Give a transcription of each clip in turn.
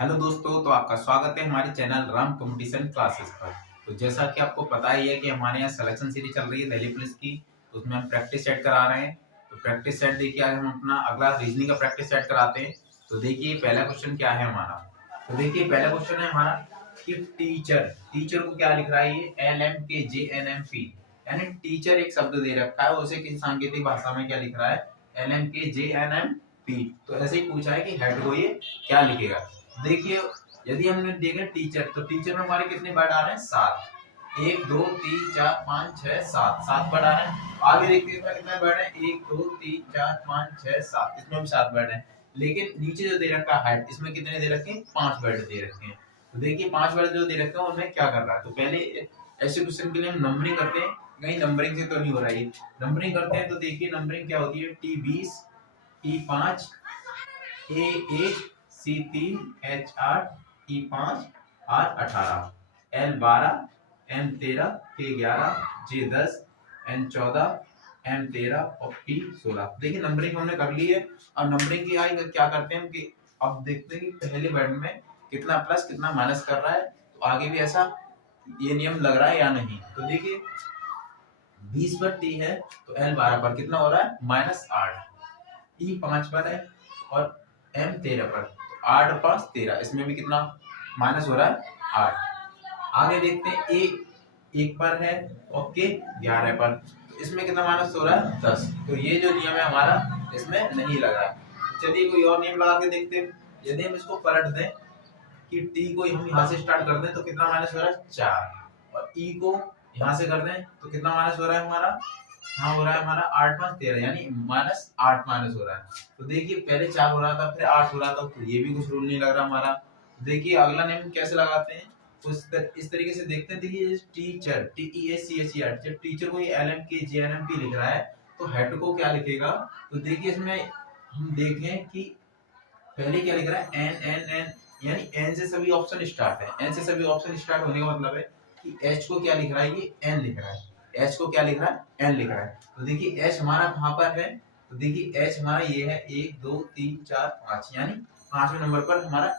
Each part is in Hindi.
हेलो दोस्तों, तो आपका स्वागत है हमारे चैनल राम कंपटीशन क्लासेस पर। तो जैसा कि आपको पता ही है कि हमारे यहाँ सिलेक्शन सीरीज चल रही है दिल्ली पुलिस की। तो उसमें हम प्रैक्टिस सेट करा रहे हैं। तो प्रैक्टिस सेट देखिए, आज हम अपना अगला रीजनिंग का प्रैक्टिस सेट कराते हैं। तो देखिए पहला क्वेश्चन क्या है हमारा। तो देखिए पहला क्वेश्चन है हमारा कि टीचर टीचर को क्या लिख रहा है, ये LMKJNMP, यानी टीचर एक शब्द दे रखा है, उसे किसी सांकेतिक भाषा में क्या लिख रहा है, LMKJNMP। तो ऐसे ही पूछा है कि हेड को ये क्या लिखेगा। देखिए यदि हमने देखा टीचर, तो टीचर में हमारे कितने वर्ड आ रहे हैं, 7। 1 2 3 4 5 6 7, 7 वर्ड आ रहे हैं। आगे देखते हैं इसमें कितने वर्ड है, 1 2 3 4 5 6 7, इसमें भी 7 वर्ड है। लेकिन नीचे जो दे रखा है हाइट, इसमें कितने दे रखे हैं, 5 वर्ड दे रखे हैं। तो देखिए 5 वर्ड जो दे रखे हैं उनमें क्या कर रहा है। तो पहले ऐसे क्वेश्चन के लिए हम नंबरिंग करते हैं, कहीं नंबरिंग से तो नहीं हो रहा है। नंबरिंग करते हैं तो देखिए नंबरिंग क्या होती है, T20 E5 A1 C3 H8 E5 R18 L12 M13 K11 J10 N14 M13 और P16। देखिए नंबरिंग हमने कर ली है। और नंबरिंग की आई क्या करते हैं कि अब देखते हैं कि पहले वर्ड में कितना प्लस कितना माइनस कर रहा है। तो आगे भी ऐसा ये नियम लग रहा है या नहीं। तो देखिए 20 पर T है तो L12 पर कितना हो रहा है, -8। E5 पर है और M13 पर, तो 8 और 5 13, इसमें भी कितना माइनस हो रहा है, 8। आगे देखते हैं ए 1 पर है और के 11 पर, तो इसमें कितना माइनस हो रहा है, 10। तो ये जो नियम है हमारा इसमें नहीं लगा है। चलिए कोई और नियम लगा के देखते हैं। यदि हम इसको पलट दें कि टी को हम यहाँ से स्टार्ट कर दें तो कितना माइनस हो रहा है, 4। और ई को यहाँ से कर दें तो कितना माइनस हो रहा है हमारा, हाँ हो रहा है हमारा 8 5 13, यानी -8 माइनस हो रहा है। तो देखिए पहले 4 हो रहा था फिर 8 हो रहा था, तो ये भी कुछ रूल नहीं लग रहा हमारा। देखिए अगला नेम कैसे लगाते हैं, इस तरीके से देखते हैं। देखिए टीचर TEACHER, जब टीचर को ये LMKJNMP लिख रहा है तो हेड को क्या लिखेगा। तो देखिए इसमें हम देखें कि पहले क्या लिख रहा है, N, यानी N से सभी ऑप्शन स्टार्ट है। N से सभी ऑप्शन स्टार्ट होने का मतलब है कि H को क्या लिख रहा है, ये N लिख रहा है। H को क्या लिख रहा है, N लिख रहा है। तो देखिए H हमारा कहाँ पर है, तो देखिए H हमारा ये है 1 2 3 4 5, यानी 5वें नंबर पर हमारा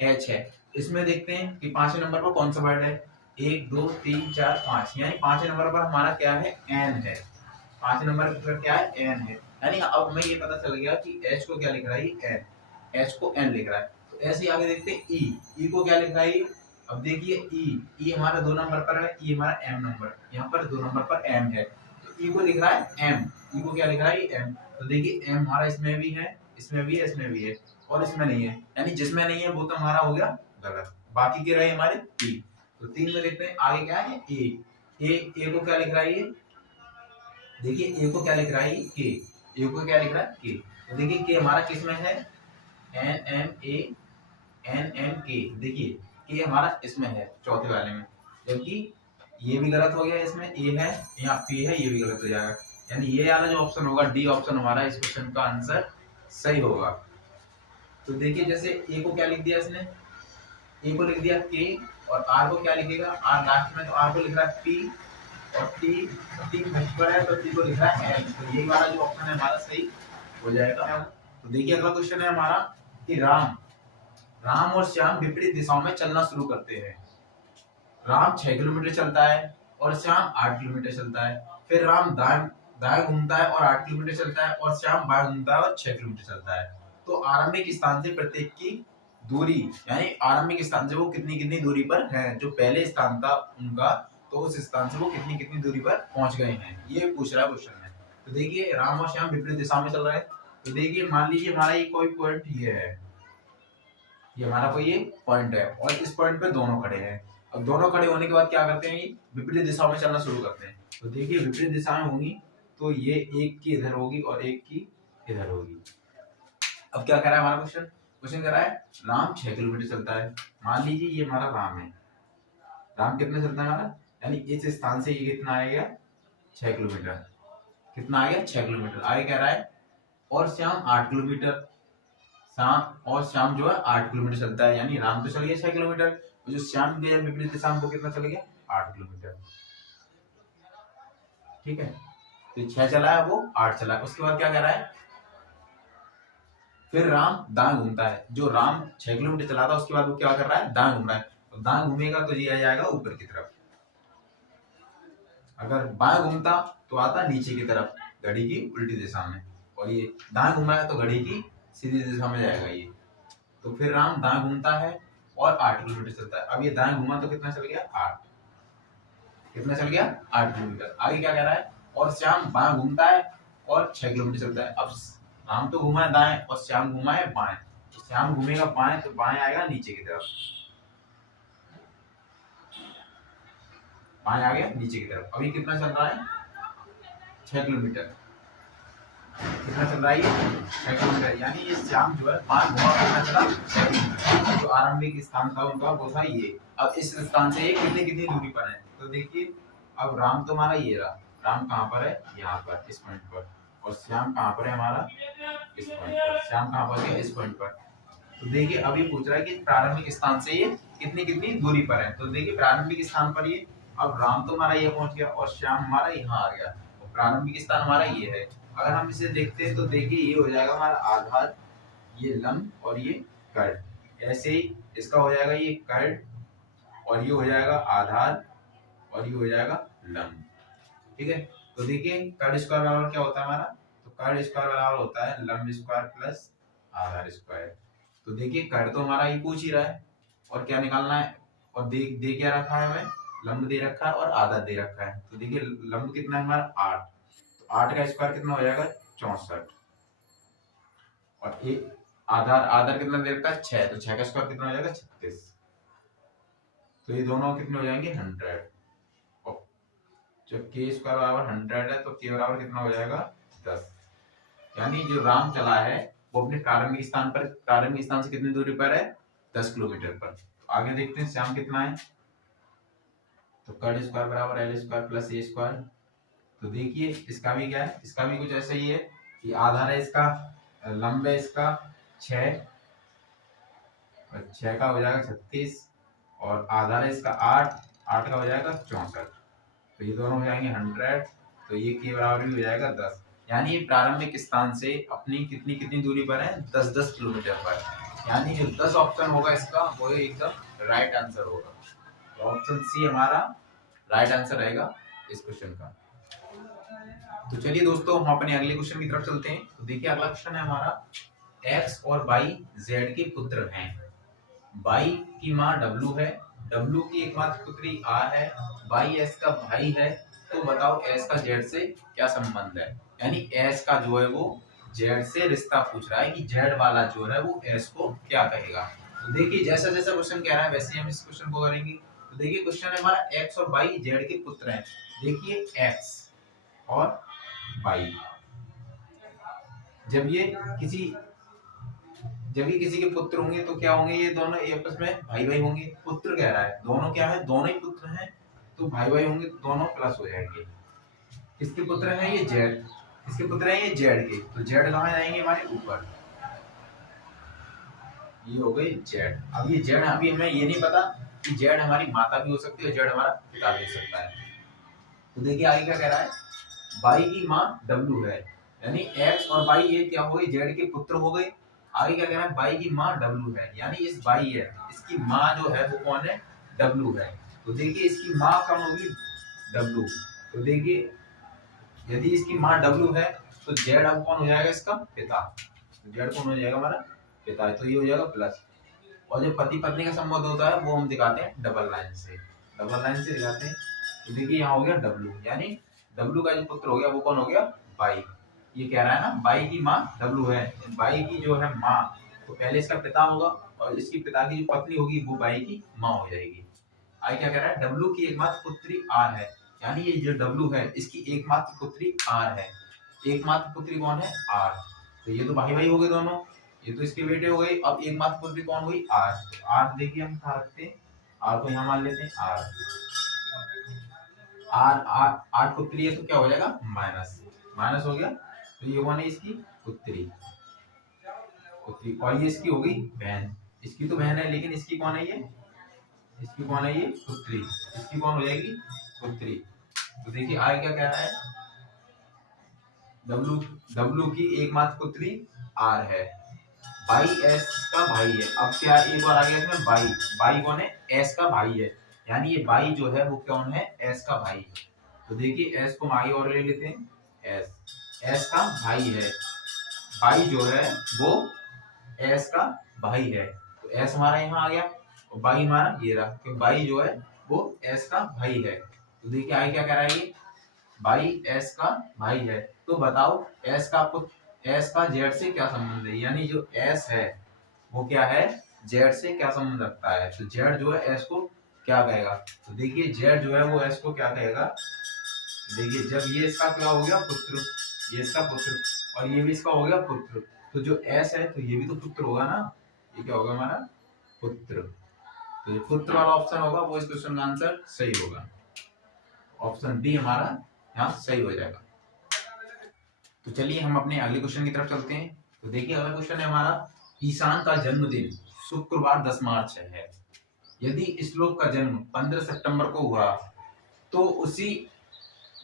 H है। इसमें देखते हैं कि 5वें नंबर पर कौन सा वर्ड है, 1 2 3 4 5, यानी 5वें नंबर पर हमारा क्या है, N है। 5वें नंबर पर क्या है, N है। यानी अब हमें ये पता चल गया कि H को क्या लिख रहा है, N, H को N लिख रहा है। तो ऐसे ही आगे देखते हैं E को क्या लिख रहा है। अब देखिए E हमारा 2 नंबर पर है, E हमारा M नंबर, यहाँ पर 2 नंबर पर M है, तो E को लिख रहा है M। E को क्या लिख रहा है, M। तो देखिए M हमारा इसमें भी है, इसमें भी है, इसमें भी है, और इसमें नहीं है, यानी जिसमें नहीं है वो तो हमारा हो गया गलत। बाकी के रहे हमारे T। तो 3 में देखते हैं आगे क्या है, A को क्या लिख रहा है, ये देखिए A को क्या लिख रहा है, K। A को क्या लिख रहा है, K। तो देखिए K हमारा किस में है, NMA देखिए ये हमारा इसमें है, चौथे वाले में, क्योंकि ये भी गलत हो गया, इसमें ए है यहाँ पी है, ये भी गलत हो जाएगा। यानी ये वाला जो ऑप्शन होगा, डी ऑप्शन हमारा इस क्वेश्चन का आंसर सही होगा। तो देखिए जैसे ए को क्या लिख दिया इसने, ए को लिख दिया के, और आर को क्या लिखेगा, आर लास्ट में, तो आर को लिख रहा है पी, और टी फर्स्ट पर है तो टी को लिख रहा है एल। तो ये वाला जो ऑप्शन है हमारा सही हो जाएगा। तो देखिए अगला क्वेश्चन है हमारा कि राम और श्याम विपरीत दिशाओं में चलना शुरू करते हैं। राम 6 किलोमीटर चलता है और श्याम 8 किलोमीटर चलता है। फिर राम दाएं दाएं घूमता है और 8 किलोमीटर चलता है, और श्याम बाएं घूमता है और 6 किलोमीटर चलता है। तो आरंभिक स्थान से प्रत्येक की दूरी, यानी आरंभिक स्थान से वो कितनी कितनी दूरी पर है, जो पहले स्थान था उनका, तो उस स्थान से वो कितनी कितनी दूरी पर पहुंच गए हैं, ये पूछ रहा है क्वेश्चन में। तो देखिए राम और श्याम विपरीत दिशा में चल रहे हैं। तो देखिए मान लीजिए हमारा ये कोई पॉइंट ये है, ये हमारा कोई ये पॉइंट है, और इस पॉइंट पे दोनों खड़े हैं। अब दोनों खड़े होने के बाद क्या करते हैं, ये विपरीत दिशा में चलना शुरू करते हैं। तो देखिए विपरीत दिशा में होंगी तो ये एक की इधर होगी और एक की इधर होगी। अब क्या कर रहा है हमारा क्वेश्चन, कर रहा है राम 6 किलोमीटर चलता है। मान लीजिए ये हमारा राम है, राम कितना चलता है हमारा, यानी इस स्थान से ये कितना आएगा, 6 किलोमीटर। कितना आएगा, 6 किलोमीटर। आगे कह रहा है और श्याम 8 किलोमीटर, श्याम जो है 8 किलोमीटर चलता है, यानी राम तो चल गया 6 किलोमीटर, तो जो श्याम गया विपरीत दिशा में वो कितना चल गया, 8 किलोमीटर। ठीक है, तो 6 चला है वो 8 चला है। उसके बाद क्या कह रहा है, फिर राम दाएं घूमता है, जो राम 6 किलोमीटर चला था उसके बाद वो क्या कर रहा है, दाएं घूम रहा है। तो दाएं घूमेगा तो ये आ जाएगा ऊपर की तरफ, अगर बाएं घूमता तो आता नीचे की तरफ घड़ी की उल्टी दिशा में, और ये दाएं घूमा है तो घड़ी की सीधी दिशा में जाएगा ये। तो फिर राम दाएं घूमता है और 8 किलोमीटर चलता है। अब ये दाएं घूमा तो कितना चल गया, 8। कितना चल गया, 8 किलोमीटर। आगे क्या कह रहा है, और श्याम बाएं घूमता है और 6 किलोमीटर चलता है। अब राम तो घूमा है दाएं और श्याम घूमा है बाएं, तो श्याम घूमेगा बाएं तो बाएं आएगा नीचे की तरफ, बाएं आ गया नीचे की तरफ। अभी कितना चल रहा है, 6 किलोमीटर। कितना चल रहा है ये, 6 किलोमीटर। यानी ये श्याम जो है बाएं घुमा कितना चला, 6 किलोमीटर। जो आरंभिक स्थान था उनका वो था ये। अब इस स्थान से ये कितनी कितनी दूरी पर है, तो देखिए अब राम तो हमारा ये रहा, राम कहाँ पर है, यहाँ पर इस पॉइंट पर, और श्याम कहाँ पर है हमारा, इस पॉइंट पर। श्याम कहाँ पर है, इस पॉइंट पर। तो देखिए अभी पूछ रहा है कि प्रारंभिक स्थान से ये कितनी कितनी दूरी पर है। तो देखिए प्रारंभिक स्थान पर ये, अब राम तो हमारा ये पहुंच गया और श्याम हमारा यहाँ आ गया, और प्रारंभिक स्थान हमारा ये है। अगर हम इसे देखते हैं तो देखिए ये हो जाएगा हमारा आधार, ये लंब और ये कर्ण। ऐसे ही इसका हो जाएगा ये कर्ण, और ये हो जाएगा आधार, और ये हो जाएगा लंब। ठीक है, तो देखिए कर्ण स्क्वायर बराबर क्या होता है हमारा, तो कर्ण स्क्वायर बराबर होता है लंब स्क्वायर प्लस आधार स्क्वायर। तो देखिए कर्ण तो हमारा ही पूछ ही रहा है, और क्या निकालना है, और दे क्या रखा है हमें, लंब दे रखा है और आधार दे रखा है। तो देखिए लंब कितना है हमारा 8, तो 8 का स्क्वायर कितना हो जाएगा 64, और एक आधार, आधार कितना दे रखा है 6, तो 6 का स्क्वायर कितना हो जाएगा 36। तो ये दोनों कितने हो जाएंगे 100, और जब के स्क्वायर बराबर 100 है तो के बराबर कितना हो जाएगा 10। यानी जो राम चला है वो अपने प्रारंभिक स्थान पर, प्रारंभिक स्थान से कितनी दूरी पर है, 10 किलोमीटर पर। तो आगे देखते हैं श्याम कितना है, तो कर्ण स्क्वायर बराबर एल स्क्वायर प्लस ए स्क्वायर। तो देखिए इसका भी क्या है, इसका भी कुछ ऐसा ही है कि आधार है इसका, लंब है इसका 6, और 6 का हो जाएगा 36, और आधार है इसका 8, 8 का हो जाएगा 64। तो ये दोनों हो जाएंगे 100, तो ये के बराबर भी हो जाएगा 10। यानी ये प्रारंभिक स्थान से अपनी कितनी कितनी दूरी पर है, 10-10 किलोमीटर पर। यानी जो 10 ऑप्शन होगा इसका वो एकदम राइट आंसर होगा। तो ऑप्शन सी हमारा राइट आंसर रहेगा इस क्वेश्चन का। तो चलिए दोस्तों हम अपने अगले क्वेश्चन की तरफ चलते हैं। तो देखिए अगला क्वेश्चन है हमारा, x और y z के पुत्र हैं, y की माँ w है, w की एकमात्र पुत्री r है, y s का भाई है, तो बताओ s का z से क्या संबंध है। यानी s का जो है वो z से रिश्ता पूछ रहा है कि z वाला जो है वो s को क्या कहेगा। तो देखिए जैसा जैसा क्वेश्चन कह रहा है वैसे हम इस क्वेश्चन को करेंगे। तो देखिए क्वेश्चन है हमारा x और y z के पुत्र हैं। देखिए x और y, जब ये किसी के पुत्र होंगे तो क्या होंगे, ये दोनों आपस में भाई भाई होंगे। पुत्र कह रहा है, दोनों क्या है, दोनों ही पुत्र हैं, तो भाई भाई होंगे तो दोनों प्लस हो जाएंगे। किसके पुत्र हैं ये जेड, किसके पुत्र हैं ये जेड के, तो जेड कहाँ जाएंगे हमारे ऊपर, ये हो गई जेड। अब ये जेड अभी हमें ये नहीं पता कि जेड हमारी माता भी हो सकती है, जेड हमारा पिता भी हो सकता है। तो देखिए आगे क्या कह रहा है, बाई की माँ डब्लू है, यानी एक्स और बाई ये क्या हो गई, जेड के पुत्र हो गए। आगे क्या कह रहा है, बाई की माँ डब्लू है, यानी इस बाई है, इसकी माँ जो है वो कौन है, डब्लू है। तो देखिए इसकी माँ कौन होगी, डब्लू। तो देखिए यदि इसकी माँ डब्लू है तो जेड अब कौन हो जाएगा, इसका पिता। तो जेड कौन हो जाएगा, हमारा पिता। तो ये हो जाएगा प्लस। और जो पति पत्नी का संबंध होता है वो हम दिखाते हैं डबल लाइन से, डबल लाइन से दिखाते हैं। तो देखिए यहाँ हो गया डब्लू, यानी डब्लू का जो पुत्र हो गया वो कौन हो गया, बाई। ये कह रहा है ना बाई की माँ डब्लू है, बाई की जो है माँ, तो पहले इसका पिता होगा और इसकी पिता की जो पत्नी होगी वो बाई की माँ हो जाएगी। आगे क्या कह रहा है, डब्लू की एकमात्र पुत्री आर है, यानी ये जो डब्लू है इसकी एकमात्र पुत्री आर है। एकमात्र पुत्री कौन है, आर। तो ये तो भाई भाई हो गए दोनों, ये तो इसके बेटे हो गए। अब एकमात्र पुत्री कौन हुई, आर। तो आर देखिए हम कहाँ रखते हैं, आर को यहाँ मान लेते हैं, आर। आर आर आर पुत्री है तो क्या हो जाएगा, माइनस, माइनस हो गया। तो ये कौन है, इसकी पुत्री, पुत्री। और ये इसकी हो गई बहन, इसकी तो बहन है लेकिन इसकी कौन है ये, इसकी कौन है ये, पुत्री। इसकी कौन हो जाएगी, पुत्री। तो देखिए आगे क्या कह रहा है, डब्लू की एकमात्र पुत्री आर है, बाई एस का भाई है। अब क्या एक और आ गया इसमें बाई, बाई कौन है? एस का भाई है, यानी ये बाई जो है वो कौन है? एस का भाई है। तो देखिए एस को भाई और ले लेते हैं, एस का भाई है, बाई जो है वो एस का भाई है। तो एस हमारा यहाँ आ गया और बाई हमारा ये रहा, क्योंकि बाई जो है वो एस का भाई है। तो देखिए आगे क्या कह रहा है ये, बाई एस का भाई है। तो बताओ एस का आपको, एस का जेड से क्या संबंध है, यानी जो एस है वो क्या है? जेड से क्या संबंध रखता है? तो जेड जो है एस को क्या कहेगा? तो देखिए जेड जो है वो एस को क्या कहेगा? देखिए जब ये इसका क्या हो गया? पुत्र, ये इसका पुत्र और ये भी इसका हो गया पुत्र, तो जो एस है तो ये भी तो पुत्र होगा ना, ये क्या होगा हमारा? पुत्र। तो जो पुत्र वाला ऑप्शन होगा वो इस क्वेश्चन का आंसर सही होगा, ऑप्शन बी हमारा यहाँ सही हो जाएगा। तो चलिए हम अपने अगले क्वेश्चन की तरफ चलते हैं। तो देखिए अगला क्वेश्चन है हमारा, ईशान का जन्मदिन शुक्रवार 10 मार्च है। यदि श्लोक का जन्म 15 सितंबर को हुआ तो उसी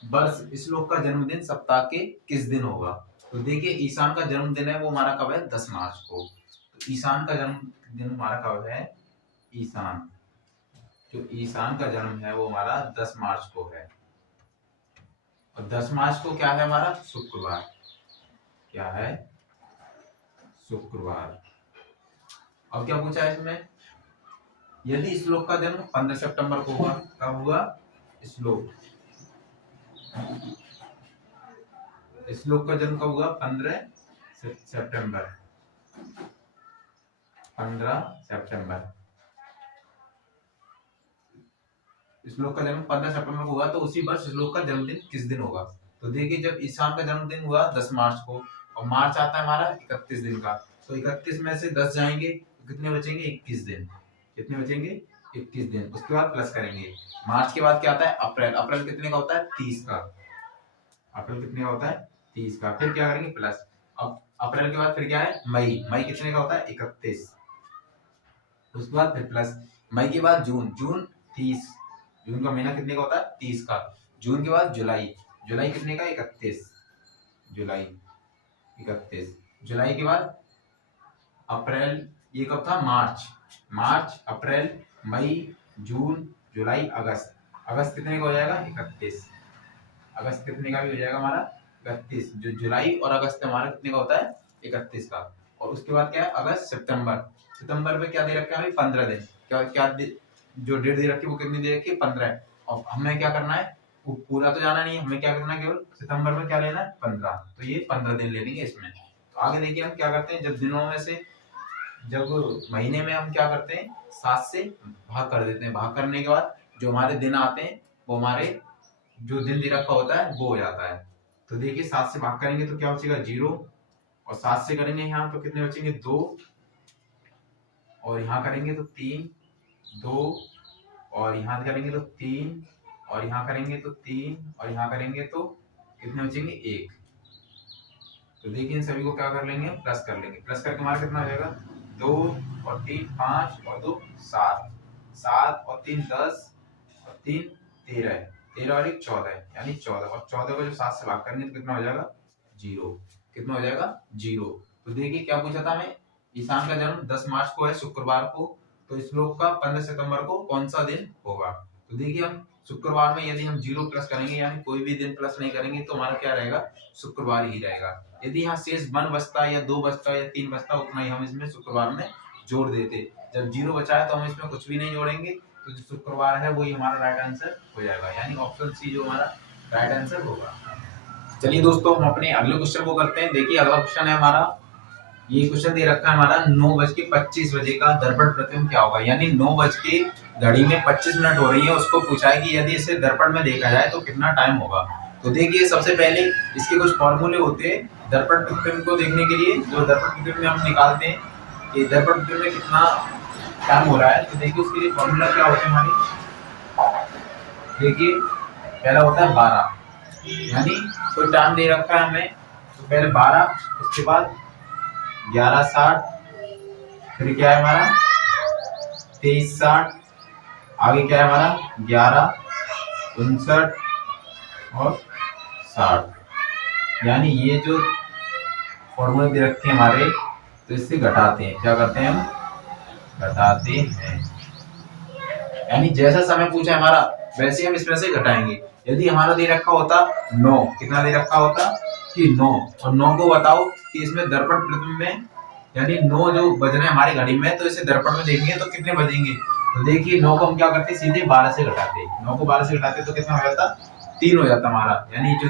वर्ष श्लोक का जन्मदिन सप्ताह के किस दिन होगा? तो देखिए ईशान का जन्मदिन है वो हमारा कब है? 10 मार्च को। तो ईशान का जन्मदिन हमारा कब है? ईशान, जो ईशान का जन्म है वो हमारा 10 मार्च को है, और 10 मार्च को क्या है हमारा? शुक्रवार। क्या है? शुक्रवार। अब क्या पूछा है इसमें? यदि श्लोक का जन्म 15 सितंबर को हुआ, कब हुआ? श्लोक का जन्म कब हुआ? 15 सितंबर, 15 सितंबर। श्लोक का जन्म 15 सितंबर को हुआ तो उसी वर्ष श्लोक का जन्मदिन किस दिन होगा? तो देखिए जब ईशान का जन्मदिन हुआ 10 मार्च को, और मार्च आता है हमारा 31 दिन का, तो 31 में से 10 जाएंगे तो कितने बचेंगे? 21 दिन। कितने बचेंगे? 21 दिन। उसके बाद प्लस करेंगे। मार्च के बाद क्या आता है? अप्रैल। अप्रैल कितने का होता है? 30 का। अप्रैल कितने का होता है? 30 का। फिर क्या करेंगे? प्लस। अब अप्रैल के बाद फिर क्या है? मई। मई कितने का होता है? 31। उसके बाद फिर प्लस। मई के बाद जून। जून 30। जून का महीना कितने का होता है? 30 का। जून के बाद जुलाई। जुलाई कितने का? 31। जुलाई 31। जुलाई के बाद अप्रैल, ये कब था? मार्च। मार्च, अप्रैल, मई, जून, जुलाई, अगस्त। अगस्त कितने का हो जाएगा? 31। अगस्त कितने का भी हो जाएगा हमारा? 31। जो जुलाई और अगस्त हमारा कितने का होता है? 31 का। और उसके बाद क्या है? अगस्त, सितंबर। सितंबर में क्या दे रखा है? 15 दिन। क्या क्या जो डेट दे रखी है वो कितनी दे रखी है? 15। और हमें क्या करना है? वो पूरा तो जाना नहीं है, हमें क्या करना है? केवल सितंबर में क्या लेना है? 15। तो ये 15 दिन ले लेंगे इसमें। तो आगे देखिए हम क्या करते हैं, जब दिनों में से, जब महीने में हम क्या करते हैं? 7 से भाग कर देते हैं। भाग करने के बाद जो हमारे दिन आते हैं वो हमारे जो दिन दे रखा होता है वो हो जाता है। तो देखिए 7 से भाग करेंगे तो क्या बचेगा? 0। और 7 से करेंगे यहाँ तो कितने बचेंगे? 2। और यहाँ करेंगे तो 3, 2। और यहाँ करेंगे तो 3, और यहाँ करेंगे तो 3, और यहाँ करेंगे तो कितने बचेंगे? 1। तो देखिए इन सभी को क्या कर लेंगे? प्लस कर लेंगे। प्लस करके हमारा कितना हो जाएगा? 2 और 3 5 और 2 7। 7 और 3 10 और 3 13। 13 और 1 14, यानी 14। और 14 को जब 7 से भाग करेंगे तो कितना हो जाएगा? 0। कितना हो जाएगा? 0। तो देखिए क्या पूछा था हमें? ईशान का जन्म 10 मार्च को है, शुक्रवार को। तो श्लोक का 15 सितंबर को कौन सा दिन होगा? तो देखिए हम शुक्रवार में यदि हम 0 प्लस करेंगे, यानी कोई भी दिन प्लस नहीं करेंगे, तो हमारा क्या रहेगा? शुक्रवार ही रहेगा। यदि यहाँ शेष 1 बचता है या 2 बचता है या 3 बचता, उतना ही हम इसमें शुक्रवार में जोड़ देते। जब 0 बचा है तो हम इसमें कुछ भी नहीं जोड़ेंगे, तो जो शुक्रवार है वही हमारा राइट आंसर हो जाएगा, यानी ऑप्शन सी जो हमारा राइट आंसर होगा। चलिए दोस्तों हम अपने अगले क्वेश्चन को करते हैं। देखिए अगला क्वेश्चन है हमारा, ये क्वेश्चन दे रखा है हमारा 9:25 का दर्पण प्रतिबिंब क्या होगा, यानी 9 बज के घड़ी में 25 मिनट हो रही है, उसको पूछा है कि यदि इसे दर्पण में देखा जाए तो कितना टाइम होगा। तो देखिए सबसे पहले इसके कुछ फॉर्मूले होते हैं दर्पण प्रतिबिंब को देखने के लिए, जो दर्पण प्रतिबिंब में हम निकालते हैं कि दर्पण प्रतिबिंब में कितना टाइम हो रहा है। तो देखिए उसके लिए फॉर्मूला क्या होता है हमारी, देखिए पहला होता है 12, यानी कोई टाइम दे रखा है हमें, तो पहले 12, उसके बाद 11:60, फिर क्या है हमारा 23:60, आगे क्या है हमारा 11:59 और 60। यानी ये जो फॉर्मूले दे रखे हैं हमारे तो इससे घटाते हैं, क्या करते हैं हम, घटाते हैं। यानी जैसा समय पूछा है हमारा वैसे हम इसमें से घटाएंगे। यदि हमारा दे रखा होता 9, कितना दे रखा होता कि 9, और 9 को बताओ कि इसमें दर्पण प्रतिबिंब में, यानी 9 जो बज रहे हैं हमारी घड़ी में, तो इसे दर्पण में देखेंगे तो कितने बजेंगे। तो देखिए 9 को हम क्या करते, सीधे 12 से घटाते, 9 को 12 से घटाते तो कितना हो जाता, 3 हो जाता हमारा। यानी जो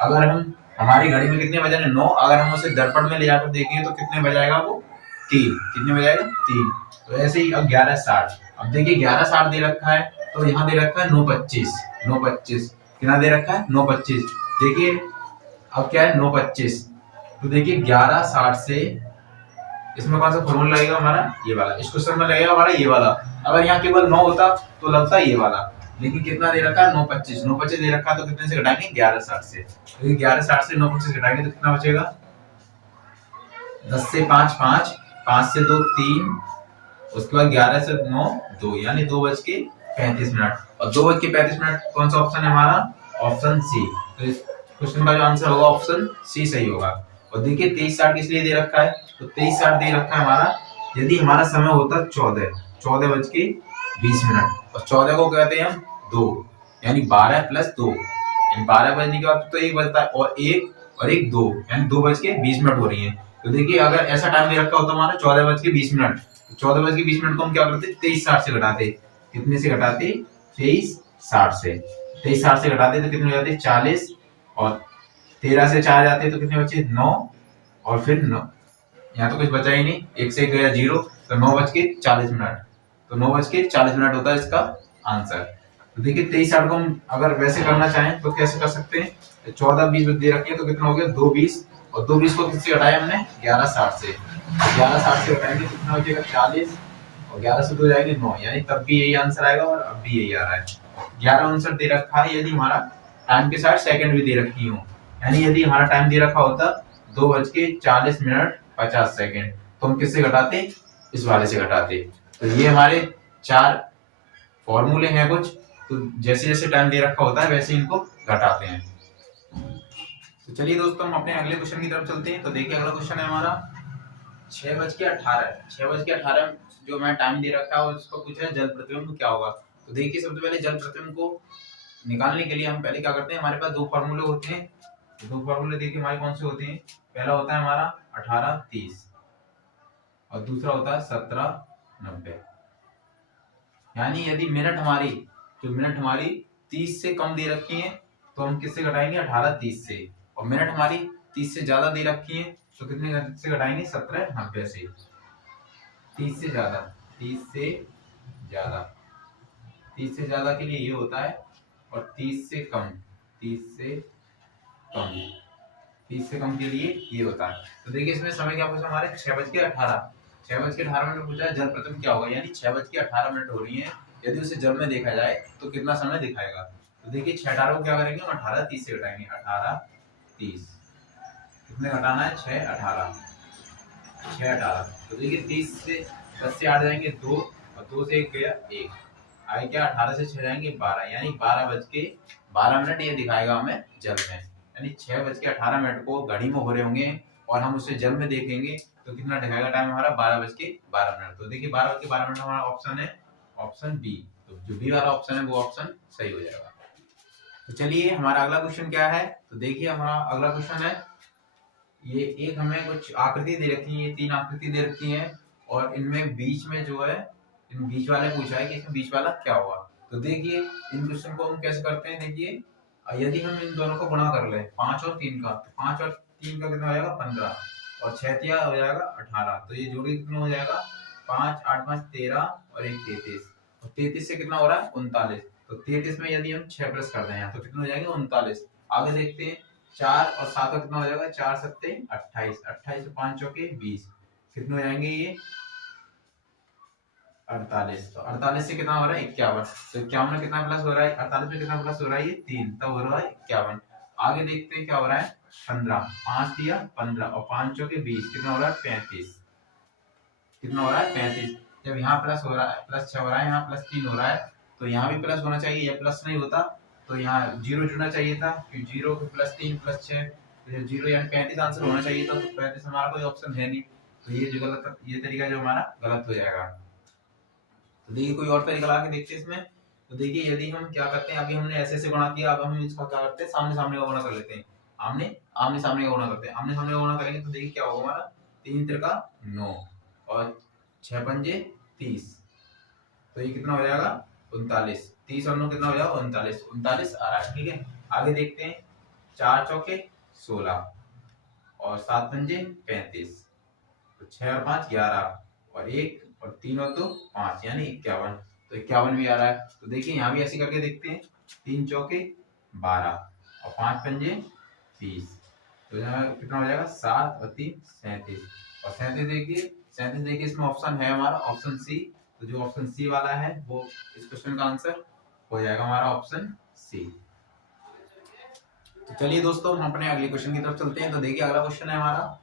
अगर हम हमारी घड़ी में कितने बज रहे हैं 9, अगर हम उसे दर्पण में ले जाकर देखेंगे तो कितने बजाएगा वो, 3, कितने बजाएगा 3। तो ऐसे ही अब 11:60, अब देखिए 11:60 दे रखा है, तो यहाँ दे रखा है 9:25, 9:25 कितना दे रखा है 9:25। देखिए अब क्या है 9:25, तो देखिए 11:60 से इसमें कौन सा फॉर्मूला लगेगा हमारा, ये वाला, इस क्वेश्चन में लगेगा हमारा ये वाला। अगर यहाँ केवल 9 होता तो लगता ये वाला, लेकिन कितना दे रखा है 9:25, 9:25 दे रखा है, तो कितने से घटाएंगे 11:60 से। तो 11:60 से 9:25 घटाएंगे तो कितना बचेगा, 10 से 5 5, 5 से 2 3, उसके बाद 11 से 9 2, यानी 2:35। और 2:35 कौन सा ऑप्शन है हमारा, ऑप्शन सी। तो इस क्वेश्चन का जो आंसर होगा ऑप्शन सी सही होगा। और देखिए 23:60 किस लिए दे रखा है, तो 23:60 दे रखा है हमारा, यदि हमारा समय होता 14:20 और 14 को कहते हैं हम 2, यानी 12 + 2, यानी 12 बजने के बाद तो 1 बजता है, और 1 और 1 2, यानी 2:20 हो रही है। तो देखिए अगर ऐसा टाइम दे रखा होता हमारा 14:20, 14:20 को हम क्या करते 23:60 से घटाते, कितने से घटाते 23:60 से, 23:60 से घटाते तो कितने हो जाते 40, और 13 से 4 जाते तो कितने बचे 9, और फिर 9, यहाँ तो कुछ बचा ही नहीं, 1 से गया 0, तो 9:40, तो 9:40 होता है इसका आंसर। तो देखिए 23:60 को हम अगर वैसे करना चाहें तो कैसे कर सकते हैं, 14:20 दे रखी है तो कितना हो गया 2:20, और 2:20 को किससे घटाया हमने 11:60 से, 11:60 से घटाएंगे कितना हो जाएगा 40, और 11 से 2 जाएंगे 9, यानी तब भी यही आंसर आएगा, और अब भी यही आ रहा है। 11:59 दे रखा है, यदि हमारा टाइम के साथ सेकंड भी दे रखी हो, यानी यदि हमारा टाइम दे रखा होता 2:40 तो हम किससे घटाते, इस वाले से घटाते। तो ये हमारे 4 फॉर्मूले हैं कुछ, तो जैसे जैसे टाइम दे रखा होता है वैसे इनको घटाते हैं। तो चलिए दोस्तों हम अपने अगले क्वेश्चन की तरफ चलते हैं। तो देखिए अगला क्वेश्चन है हमारा 6:18 जो मैं टाइम दे रखा है उसको पूछ रहे हैं जल प्रतिबिंब क्या होगा। तो देखिए सबसे पहले जल प्रतिबिंब को निकालने के लिए हम पहले क्या करते हैं, हमारे पास 2 फॉर्मूले होते हैं। 2 फॉर्मूले देखिए हमारे कौन से होते हैं, पहला होता है हमारा 18:30 और दूसरा होता है 17:90। यानी यदि मिनट हमारी 30 से कम दे रखी है तो हम किससे घटाएंगे 18:30 से, और मिनट हमारी 30 से ज्यादा दे रखी है तो कितने से घटाएंगे 17:90 से। 30 से ज्यादा, 30 से ज्यादा, 30 से ज्यादा के लिए ये होता है, और 30 से कम, 30 से कम, 30 से कम के लिए ये होता है। तो देखिए इसमें समय क्या पूछा हमारे 6:18 पूछा है जल प्रतिबिंब क्या होगा, यानी 6:18 हो रही है, यदि उसे जल में देखा जाए तो कितना समय दिखाएगा। तो देखिए 6:18 को क्या करेंगे हम 18:30 से घटाएंगे, 18:30 कितने घटाना है 6:18, तो देखिए 30 से 10 से 8 जाएंगे 2, और 2 से 1 गया 1, आगे क्या 18 से 6 जाएंगे 12, यानी 12:12 ये दिखाएगा हमें जल में। यानी 6:18 को घड़ी में हो रहे होंगे और हम उसे जल में देखेंगे तो कितना दिखाएगा टाइम हमारा 12:12। तो देखिए 12:12 हमारा ऑप्शन है ऑप्शन बी, तो जो बी वाला ऑप्शन है वो ऑप्शन सही हो जाएगा। तो चलिए हमारा अगला क्वेश्चन क्या है, तो देखिए हमारा अगला क्वेश्चन है, ये एक हमें कुछ आकृति दे रखी है, ये 3 आकृति दे रखी है, और इनमें बीच में जो है, इन बीच वाले पूछा है कि इसमें बीच वाला क्या हुआ। तो देखिए इन क्वेश्चन को हम कैसे करते हैं, देखिए यदि हम इन दोनों को गुणा कर ले 5 और 3 का, तो 5 और 3 का कितना हो जाएगा 15, और 6 तिया हो जाएगा 18, तो ये जोड़ी कितना हो जाएगा 5 8 5 13 और 1 33, और 33 से कितना हो रहा है 39, तो 33 में यदि हम 6 प्लस कर दें तो कितना हो जाएगा 39। आगे देखते हैं 4 और 7 का कितना हो जाएगा 4 7 28, 28 5 चौके 20, कितने हो जाएंगे ये 48, तो 48 से कितना हो रहा है 51, तो 51 में कितना प्लस हो रहा है 48 में कितना प्लस हो रहा है ये 3, तब हो रहा है 51। आगे देखते हैं क्या हो रहा है 15, 5 दिया 15 और 5 चौके 20, कितना हो रहा है 35, कितना हो रहा है 35। जब यहाँ प्लस हो रहा है प्लस 6 हो रहा है, यहाँ प्लस 3 हो रहा है, तो यहाँ भी प्लस होना चाहिए, या प्लस नहीं होता तो यहाँ 0 जुड़ना चाहिए था, क्योंकि 0 प्लस 3 प्लस 6 0, यानी 35 आंसर होना चाहिए था, तो 35 हमारा कोई ऑप्शन है नहीं। तो ये जो गलत, ये तरीका जो हमारा गलत हो जाएगा। तो देखिए कोई और तरीका ला के देखते हैं इसमें। तो देखिए यदि हम क्या करते हैं, अभी हमने ऐसे ऐसे गुणा किया, अब हम इसका क्या करते हैं, सामने सामने का गुणा कर लेते हैं। आमने आमने सामने का गुणा करते हैं, आमने सामने का गुणा करेंगे तो देखिए क्या होगा हमारा, 3 त्रिका 9 और 6 पंजे 30, तो ये कितना हो जाएगा 39। 30 और 9 कितना हो जाएगा 39, 39 आ रहा है। ठीक है, आगे देखते हैं। 4 चौके 16 और 7 पंजे 35, तो 6 और 5 11 और 1 और 3 और 2 5 यानी 51, तो 51 भी आ रहा है। तो देखिए यहाँ भी ऐसे करके देखते हैं। 3 चौके 12 और 5 पंजे 30, तो यहाँ कितना हो जाएगा 7 और 3 37, और 37 देखिए इसमें ऑप्शन है हमारा ऑप्शन सी, तो जो ऑप्शन सी वाला है वो इस क्वेश्चन का आंसर हो जाएगा हमारा ऑप्शन सी। तो चलिए दोस्तों हम अपने अगले क्वेश्चन की तरफ चलते हैं। तो देखिए अगला क्वेश्चन है हमारा,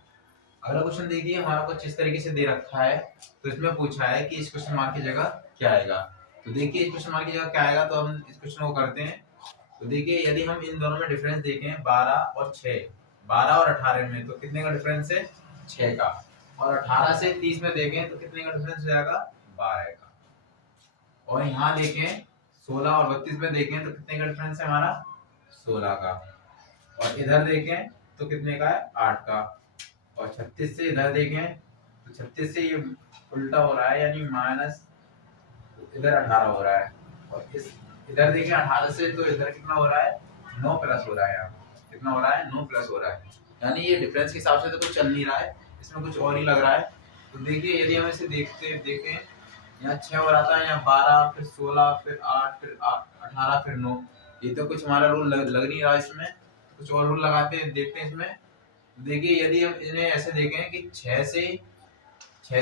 अगला क्वेश्चन देखिए हमारा कुछ इस तरीके से दे रखा है। तो इसमें पूछा है कि इस क्वेश्चन मार्क की जगह क्या आएगा। तो देखिए इस क्वेश्चन मार्क की जगह क्या आएगा, तो हम इस क्वेश्चन को करते हैं। तो देखिए यदि हम इन दोनों में डिफरेंस देखें 12 और 6, 12 और 18 में, तो कितने का डिफरेंस है 6 का। और 18 से 30 में देखें तो कितने का डिफरेंस हो जाएगा 12 का। और यहाँ देखें 16 और 32 में देखें तो कितने का डिफरेंस है हमारा 16 का। और इधर देखें तो कितने का है 8 का। और 36 से इधर देखें तो 36 से ये उल्टा हो रहा है यानी माइनस, इधर 18 हो रहा है। और इस इधर देखें 18 से तो इधर कितना हो रहा है 9 प्लस हो रहा है। यहाँ कितना हो रहा है 9 प्लस हो रहा है, यानी ये डिफरेंस के हिसाब से तो कुछ चल नहीं रहा है, इसमें कुछ और ही लग रहा है। तो देखिए यदि हम इसे देखें, यहाँ 6 और आता है, यहाँ 12 फिर 16 फिर 8 फिर 18 फिर 9, ये तो कुछ हमारा रूल लग नहीं रहा इसमें। कुछ और रूल लगाते हैं, देखते हैं इसमें। देखिए यदि हम इन्हें ऐसे देखें कि 6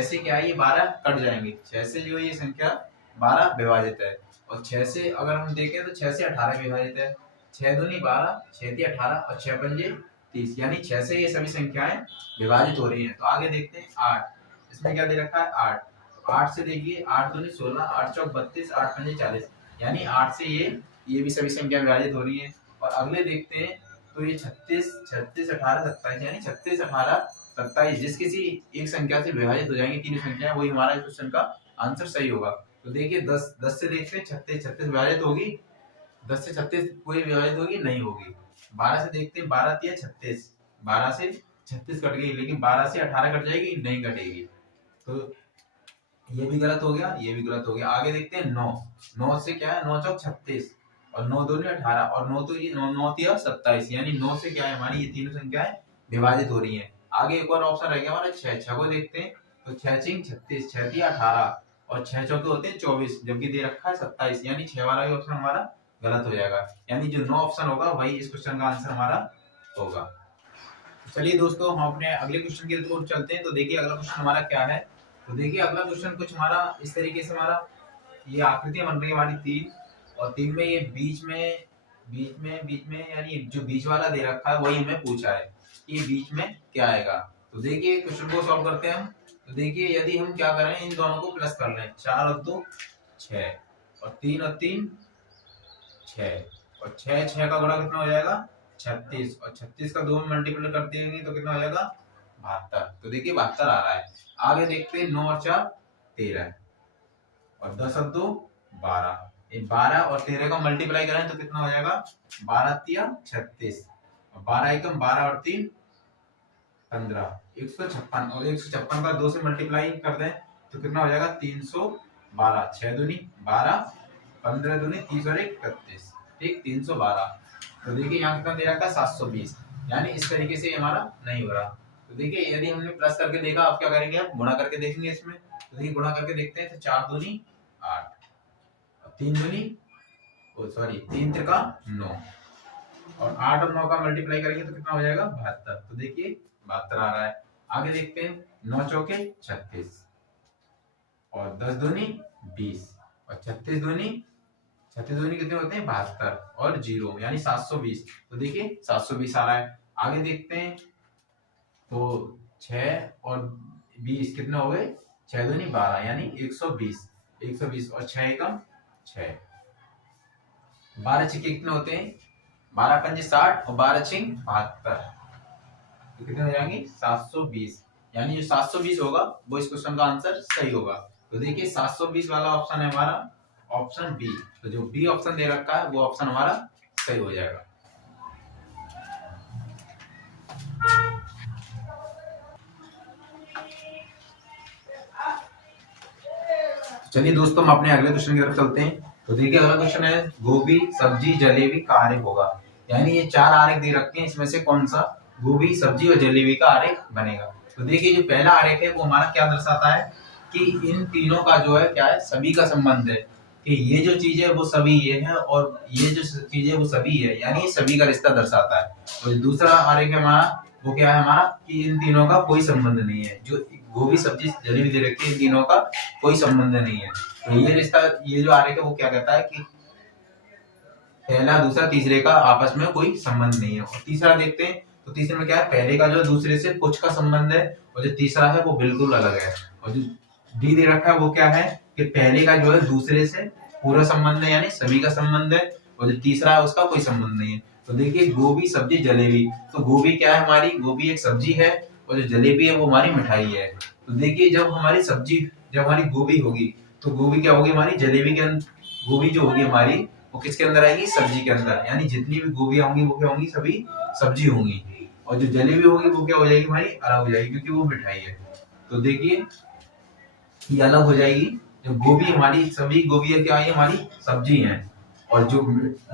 से क्या है ये 12 कट जाएंगे, 6 से जो ये संख्या 12 विभाजित है। और 6 से अगर हम देखें तो 6 से 18 विभाजित है। 6 दूनी 12, 6 ती 18 और 6 पंजे 30, यानी 6 से ये सभी संख्याएं विभाजित हो रही हैं। तो आगे देखते हैं 8, इसमें क्या दे रखा है 8। तो 8 से देखिए 8 दूनी 16, 8 चौक 32, 8 पंजे 40, यानी 8 से ये भी सभी संख्या विभाजित हो रही है। और अगले देखते हैं तो ये 36, 18 27, यानी 36 18 27 जिस किसी एक संख्या से विभाजित हो जाएंगी तीनों संख्याएं, वही हमारा इस क्वेश्चन का आंसर सही होगा। तो देखिए 10 से देखते हैं 36 विभाजित होगी, 10 से 36 कोई विभाजित होगी नहीं होगी। 12 से देखते हैं 12 तिया 36, 12 से 36 कट गई, लेकिन 12 से 18 कट जाएगी नहीं कटेगी, तो ये भी गलत हो गया, ये भी गलत हो गया। आगे देखते हैं 9 से क्या है 9 चौक 36 और 9 दूनी 18 और 9 तो ये 9 तिया 27, यानी 9 से क्या है हमारी ये तीनों संख्याएं विभाजित हो रही हैं। आगे एक और ऑप्शन रह गया हमारा 6 को देखते हैं। तो 6 चिंग 36, 6 तिया 18 और 6 चौके होते हैं 24, जबकि दे रखा है 27, यानी 6 वाला भी ऑप्शन हमारा गलत हो जाएगा, यानी जो 9 ऑप्शन होगा वही इस क्वेश्चन का आंसर हमारा होगा। चलिए दोस्तों हम अपने अगले क्वेश्चन की ओर चलते हैं। तो देखिए अगला क्वेश्चन हमारा क्या है। तो देखिए अगला क्वेश्चन कुछ हमारा इस तरीके से, हमारा ये आकृतियां बन रही है हमारी 3, और 3 में ये बीच में यानी जो बीच वाला दे रखा है वही हमें पूछा है कि बीच में क्या आएगा। तो देखिए क्वेश्चन को सॉल्व करते हैं हम। तो देखिए यदि हम क्या करें, इन दोनों को प्लस कर लें, 4 और 2 6 और 3 और 3 6 और 6 का गुणा कितना हो जाएगा 36, और 36 का 2 में मल्टीप्लाई कर देंगे तो कितना हो जाएगा 72। तो देखिए 72 आ रहा है। आगे देखते हैं 9 और 4 13 और 10 और 2 12, 12 और 13 का मल्टीप्लाई करें तो कितना हो जाएगा 12 तिया 36 और 12 एकम 12 और 3 15, 156, और 156 का 2 से मल्टीप्लाई कर दें तो कितना हो जाएगा 312, 6 दूनी 12, 15 दूनी 30 और 1 31, ठीक 312। तो देखिए यहाँ कितना दे रखा है 720, यानी इस तरीके से हमारा नहीं हो रहा। तो देखिए यदि हमने प्लस करके देखा, अब क्या करेंगे हम गुणा करके देखेंगे इसमें। तो देखिए गुणा करके देखते हैं। तो 4 दूनी 8 और 3 दूनी 3 त्रिका 9 और 8 और 9 का मल्टीप्लाई करेंगे तो कितना हो जाएगा 72। तो देखिए 72 आ रहा है। आगे देखते हैं 9 चौके 36 और 10 दूनी 20 और 36 दूनी कितने होते हैं 72 और 0 यानी 720। तो देखिए 720 आ रहा है। आगे देखते हैं तो 6 और 20 कितने हो गए 6 दूनी 12 यानी 120 और 6 एकम 6, 12 छिके कितने होते हैं 12 पंजे 60 और 12 छिंग 72, तो कितने हो जाएंगे 720। यानी जो 720 होगा वो इस क्वेश्चन का आंसर सही होगा। तो देखिए 720 वाला ऑप्शन है हमारा ऑप्शन बी। तो जो बी ऑप्शन दे रखा है वो ऑप्शन हमारा सही हो जाएगा। चलिए दोस्तों, हम अपने अगले क्वेश्चन की तरफ चलते हैं। तो देखिए अगला क्वेश्चन है गोभी सब्जी जलेबी का आरेख होगा। यानी ये 4 आरेख दे रखे हैं, इसमें से कौन सा गोभी सब्जी और जलेबी का आरेख बनेगा। तो देखिए जो पहला आरेख है वो हमारा क्या दर्शाता है कि इन तीनों का जो है क्या है, सभी का संबंध है कि ये जो चीज है वो सभी ये है और ये जो चीज है वो सभी है, यानी ये सभी का रिश्ता दर्शाता है। और दूसरा आरेख है हमारा वो क्या है हमारा कि इन तीनों का कोई संबंध नहीं है। जो गोभी सब्जी जलेबी दे रखी है इन तीनों का कोई संबंध नहीं है। तो ये रिश्ता, ये जो आरेख है वो क्या कहता है कि पहला दूसरा तीसरे का आपस में कोई संबंध नहीं है। और तीसरा देखते हैं, तो तीसरे में क्या है, पहले का जो दूसरे से कुछ का संबंध है और जो तीसरा है वो बिल्कुल अलग है। और जो डी दे रखा है वो क्या है कि पहले का जो है दूसरे से पूरा संबंध है यानी सभी का संबंध है, और जो तीसरा है उसका कोई संबंध नहीं है। तो देखिए गोभी सब्जी जलेबी, तो गोभी क्या है हमारी, गोभी एक सब्जी है और जो जलेबी है वो हमारी मिठाई है। तो देखिए जब हमारी सब्जी, जब हमारी गोभी होगी तो गोभी क्या होगी हमारी जलेबी के अंदर, गोभी जो होगी हमारी वो किसके अंदर आएगी, सब्जी के अंदर। यानी जितनी भी गोभियां होंगी वो क्या होंगी, सभी सब्जी होंगी। और जो जलेबी होगी वो क्या हो जाएगी हमारी, अलग हो जाएगी क्योंकि वो मिठाई है। तो देखिए ये अलग हो जाएगी। जो गोभी हमारी सभी गोभी क्या है हमारी सब्जी है, और जो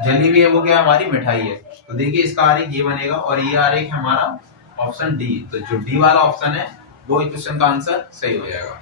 जलेबी है वो क्या है हमारी मिठाई है। तो देखिए इसका आरेख ये बनेगा और ये आरेख है हमारा ऑप्शन डी। तो जो डी वाला ऑप्शन है वो इस क्वेश्चन का आंसर सही हो जाएगा।